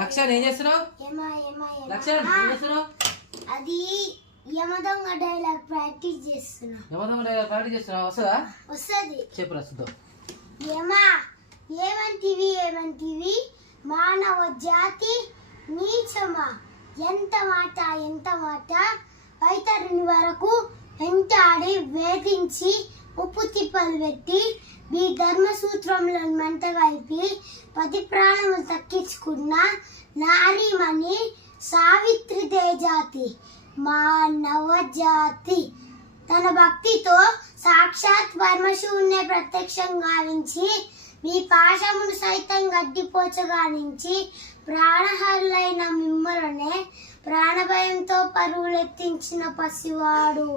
లక్ష్యాన్ని ఏం చేస్తున్నావు? లక్ష్యాన్ని ఏం చేస్తున్నావు? అది యమదొంగ డైలాగ్ ప్రాక్టీస్ చేస్తున్నా. యమదొంగ డైలాగ్ ప్రాక్టీస్ చేస్తున్నావు? వస్తుందా? వస్తుంది. చెప్పు రాస్తుందో. ఏమంటివి మానవ జాతి నీచమా, ఎంత మాట వైతరుని వరకు వెంటాడి వేధించి ఉప్పు తిప్పలు పెట్టి మీ ధర్మసూత్రములను మంట కలిపి 10 ప్రాణములు దక్కించుకున్న నారీమణి సావిత్రి జాతి మానవ జాతి తన భక్తితో సాక్షాత్ పరమశివుణ్ణి ప్రత్యక్షం గావించి మీ పాశమును సైతం గడ్డిపోచగానించి ప్రాణహారులైన మిమ్మల్నే ప్రాణభయంతో పరువులెత్తించిన పసివాడు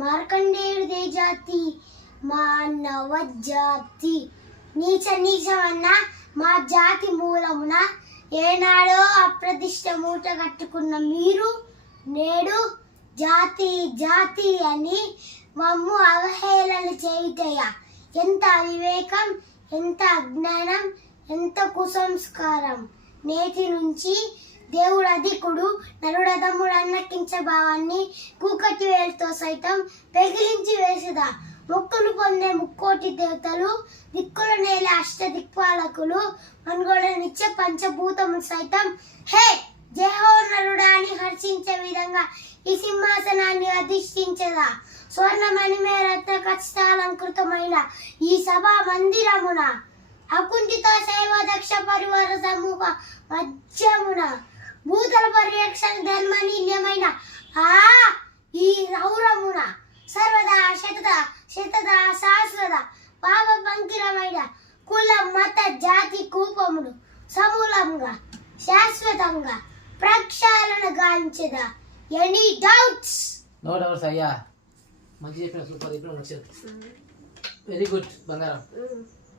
మార్కండేయుడి జాతి మానవ జాతి. నీచమన్న మా జాతి మూలమున ఏనాడో అప్రతిష్ట మూట కట్టుకున్న మీరు నేడు జాతి అని మమ్ము అవహేళన చేయుటయ్యా. ఎంత అవివేకం, ఎంత అజ్ఞానం, ఎంత కుసంస్కారం. నేటి నుంచి దేవుడు అధికుడు, నరుడదమ్ముడు అన్న కించభావాన్ని కూకటి వేలుతో సైతం పెగిలించి వేసేదా. మొక్కులు పొందే ముక్కోటి దేవతలు, దిక్కుల నేల అష్టదిక్పాలకులు, మనుగోడ నిత్య పంచభూతములు సైతం హే జయహోనరుడా అని హర్షించే విధంగా ఈ సింహాసనాన్ని అధిష్ఠించదా. స్వర్ణమణిమే రత్న ఖచ్చితాలంకృతమైన ఈ సభా మందిరమున అకుంఠిత సేవాదక్ష పరివార సమూహ మధ్యమున భూతల పరిరక్షణ ధర్మనీయమైన ఈ రౌరమున సర్వదా శతదా శాశ్వత పాప పంకిరమైన కుల మత జాతి కూపమును సమూలంగా శాశ్వతంగా ప్రక్షాళన గావించదా. Any doubts? నో డౌట్స్ అయ్యా. మంచి చెప్పిన, సూపర్ చెప్పిన. వెరీ గుడ్ బంగారం.